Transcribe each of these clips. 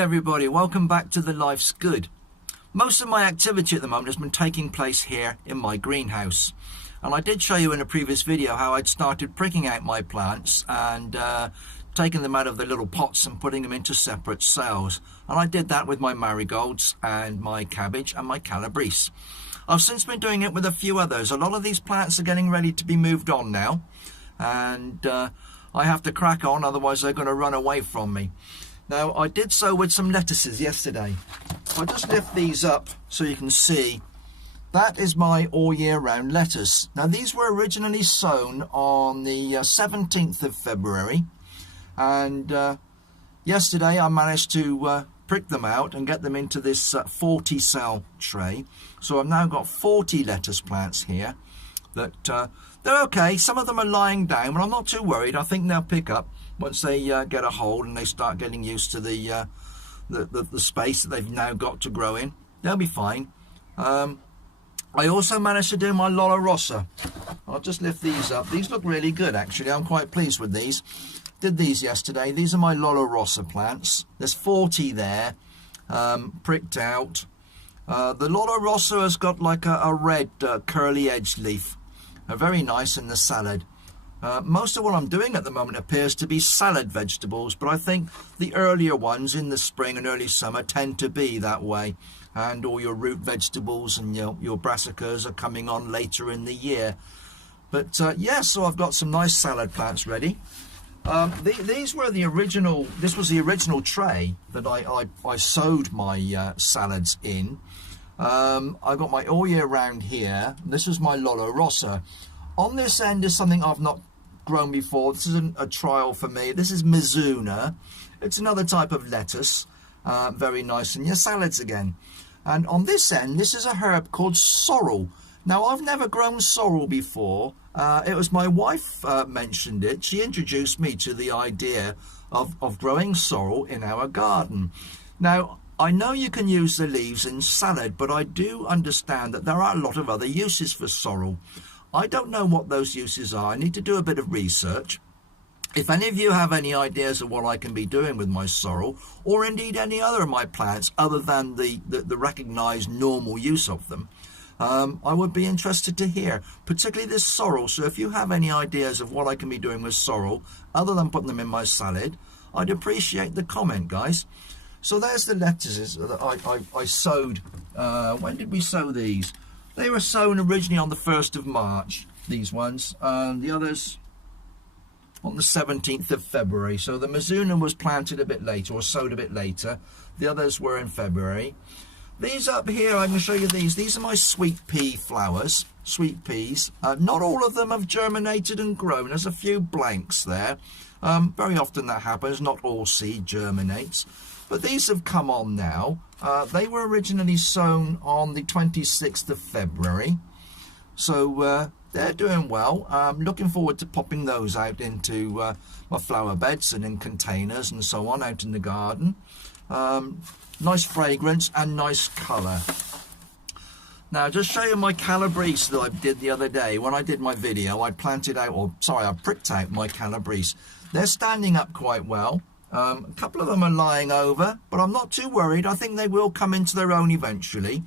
everybody, welcome back to the Life's Good. Most of my activity at the moment has been taking place here in my greenhouse, and I did show you in a previous video how I'd started pricking out my plants and taking them out of the little pots and putting them into separate cells, and I did that with my marigolds and my cabbage and my calabrese. I've since been doing it with a few others. A lot of these plants are getting ready to be moved on now, and I have to crack on, otherwise they're going to run away from me. Now, I did so with some lettuces yesterday. I'll just lift these up so you can see. That is my all year round lettuce. Now, these were originally sown on the 17th of February. And yesterday I managed to prick them out and get them into this 40 cell tray. So I've now got 40 lettuce plants here that they're okay. Some of them are lying down, but I'm not too worried. I think they'll pick up once they get a hold and they start getting used to the space that they've now got to grow in. They'll be fine. I also managed to do my Lola Rossa. I'll just lift these up. These look really good, actually. I'm quite pleased with these. Did these yesterday. These are my Lola Rossa plants. There's 40 there, pricked out. The Lola Rossa has got like a red curly edged leaf. Very nice in the salad. Most of what I'm doing at the moment appears to be salad vegetables, but I think the earlier ones in the spring and early summer tend to be that way, and all your root vegetables and your brassicas are coming on later in the year. But yeah, so I've got some nice salad plants ready. These were the original. This was the original tray that I sowed my salads in. I got my all year round here. This is my Lola Rossa. On this end is something I've not grown before. This is a trial for me. This is Mizuna. It's another type of lettuce. Very nice in your salads again. And on this end, this is a herb called sorrel. Now, I've never grown sorrel before. It was my wife mentioned it. She introduced me to the idea of growing sorrel in our garden. Now, I know you can use the leaves in salad, but I do understand that there are a lot of other uses for sorrel. I don't know what those uses are. I need to do a bit of research. If any of you have any ideas of what I can be doing with my sorrel, or indeed any other of my plants other than the recognised normal use of them, I would be interested to hear, particularly this sorrel. So if you have any ideas of what I can be doing with sorrel, other than putting them in my salad, I'd appreciate the comment, guys. So there's the lettuces that I sowed. When did we sow these? They were sown originally on the 1st of March, these ones, and the others on the 17th of February. So the Mizuna was planted a bit later, or sowed a bit later. The others were in February. These up here, I can show you these. These are my sweet pea flowers, sweet peas. Not all of them have germinated and grown. There's a few blanks there. Very often that happens. Not all seed germinates. But these have come on now. They were originally sown on the 26th of February. So they're doing well. I'm looking forward to popping those out into my flower beds and in containers and so on out in the garden. Nice fragrance and nice colour. Now, just show you my calabrese that I did the other day. When I did my video, I pricked out my calabrese. They're standing up quite well. A couple of them are lying over, but I'm not too worried. I think they will come into their own eventually.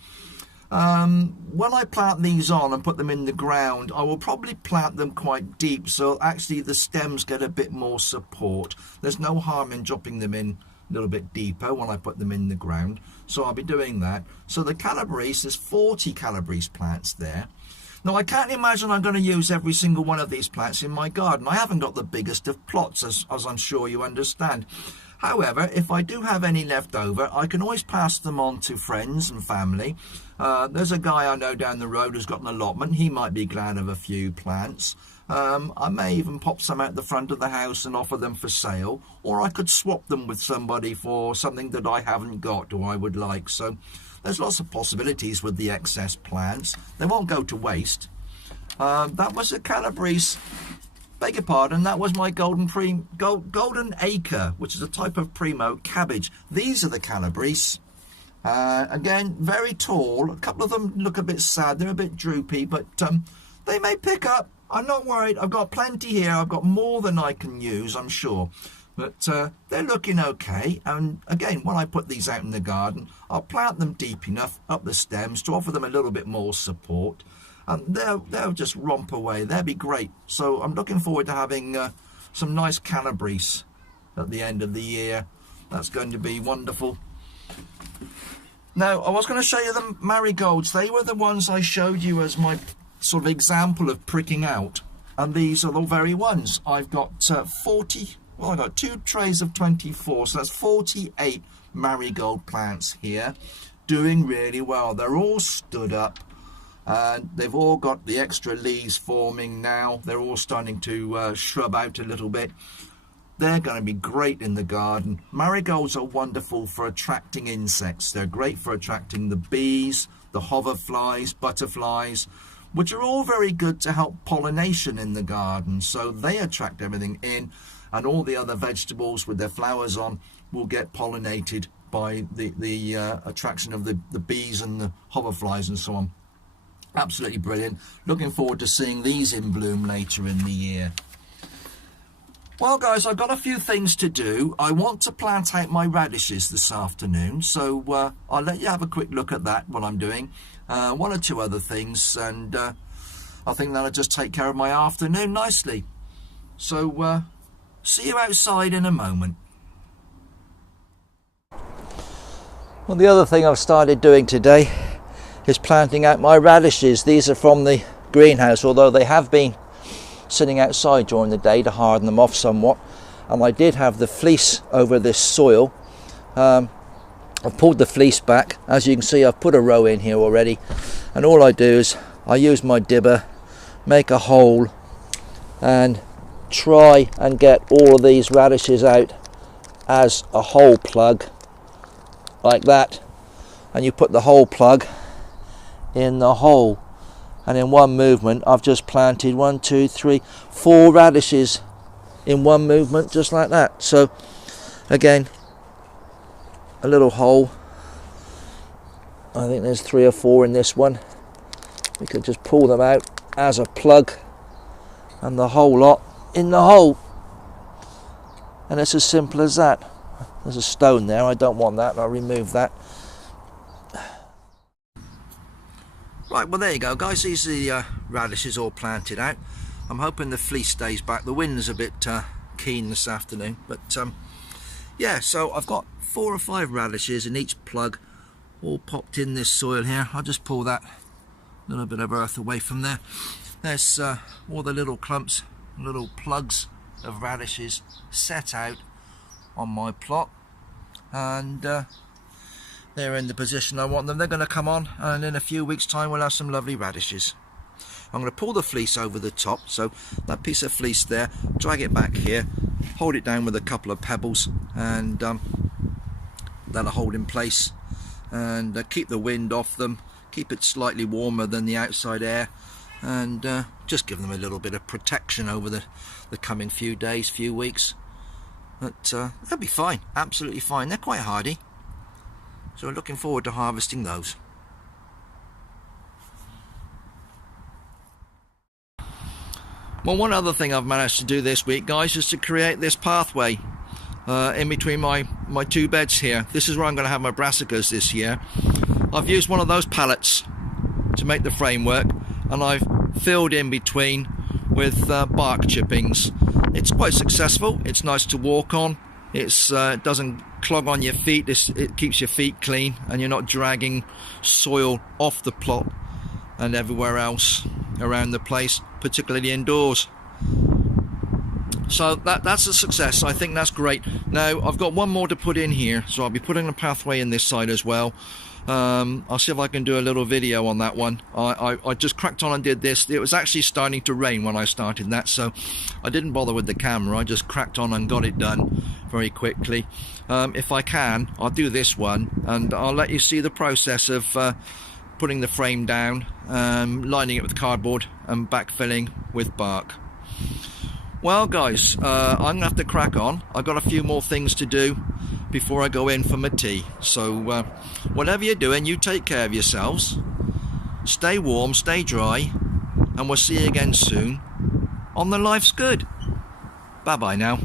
When I plant these on and put them in the ground, I will probably plant them quite deep, so actually the stems get a bit more support. There's no harm in dropping them in a little bit deeper when I put them in the ground, so I'll be doing that. So the calabrese, there's 40 calabrese plants there. Now, I can't imagine I'm going to use every single one of these plants in my garden. I haven't got the biggest of plots, as I'm sure you understand. However, if I do have any left over, I can always pass them on to friends and family. There's a guy I know down the road who's got an allotment. He might be glad of a few plants. I may even pop some out the front of the house and offer them for sale. Or I could swap them with somebody for something that I haven't got or I would like. So there's lots of possibilities with the excess plants. They won't go to waste. That was a calabrese. Beg your pardon, that was my golden acre, which is a type of primo cabbage. These are the calabrese. Again, very tall. A couple of them look a bit sad. They're a bit droopy, but they may pick up. I'm not worried. I've got plenty here. I've got more than I can use, I'm sure. But they're looking okay, and again, when I put these out in the garden, I'll plant them deep enough up the stems to offer them a little bit more support, and they'll just romp away. They'll be great. So I'm looking forward to having some nice calabrese at the end of the year. That's going to be wonderful. Now, I was going to show you the marigolds. They were the ones I showed you as my sort of example of pricking out, and these are the very ones. I've got 40. Well, I've got 2 trays of 24, so that's 48 marigold plants here, doing really well. They're all stood up, and they've all got the extra leaves forming now. They're all starting to shrub out a little bit. They're going to be great in the garden. Marigolds are wonderful for attracting insects. They're great for attracting the bees, the hoverflies, butterflies, which are all very good to help pollination in the garden. So they attract everything in, and all the other vegetables with their flowers on will get pollinated by the attraction of the bees and the hoverflies and so on. Absolutely brilliant. Looking forward to seeing these in bloom later in the year. Well, guys, I've got a few things to do. I want to plant out my radishes this afternoon, so I'll let you have a quick look at that, what I'm doing. 1 or 2 other things, and I think that'll just take care of my afternoon nicely. So see you outside in a moment. Well, the other thing I've started doing today is planting out my radishes. These are from the greenhouse, although they have been sitting outside during the day to harden them off somewhat. And I did have the fleece over this soil. I've pulled the fleece back. As you can see, I've put a row in here already. And all I do is I use my dibber, make a hole, and try and get all of these radishes out as a hole plug, like that. And you put the hole plug in the hole, and in one movement I've just planted 1, 2, 3, 4 radishes in one movement, just like that. So again, a little hole. I think there's 3 or 4 in this one. We could just pull them out as a plug, and the whole lot in the hole, and it's as simple as that. There's a stone there, I don't want that, I'll remove that. Right, well, there you go, guys. These are the radishes all planted out. I'm hoping the fleece stays back. The wind's a bit keen this afternoon, but yeah, so I've got 4 or 5 radishes in each plug, all popped in this soil here. I'll just pull that little bit of earth away from there. There's all the little clumps, little plugs of radishes set out on my plot, and they're in the position I want them. They're going to come on, and in a few weeks time we'll have some lovely radishes. I'm going to pull the fleece over the top, so that piece of fleece there, drag it back here, hold it down with a couple of pebbles, and that'll hold in place, and keep the wind off them, keep it slightly warmer than the outside air, and just give them a little bit of protection over the coming few days, few weeks. But they'll be fine, absolutely fine. They're quite hardy, so we're looking forward to harvesting those. Well, one other thing I've managed to do this week, guys, is to create this pathway in between my 2 beds here. This is where I'm going to have my brassicas this year. I've used one of those pallets to make the framework, and I've filled in between with bark chippings. It's quite successful. It's nice to walk on. It doesn't clog on your feet. It keeps your feet clean, and you're not dragging soil off the plot and everywhere else around the place, particularly indoors. So that's a success. I think that's great. Now I've got one more to put in here, so I'll be putting a pathway in this side as well. I'll see if I can do a little video on that one. I just cracked on and did this. It was actually starting to rain when I started that, so I didn't bother with the camera. I just cracked on and got it done very quickly. If I can, I'll do this one, and I'll let you see the process of putting the frame down, lining it with cardboard and backfilling with bark. Well, guys, I'm gonna have to crack on. I've got a few more things to do before I go in for my tea. So whatever you're doing, you take care of yourselves. Stay warm, stay dry, and we'll see you again soon on the Life's Good. Bye bye now.